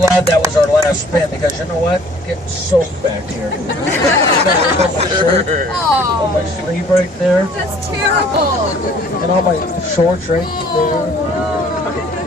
glad that was our last spin because you know what? Getting soaked back here. On my shirt, on my sleeve right there, That's terrible. and on my shorts right there.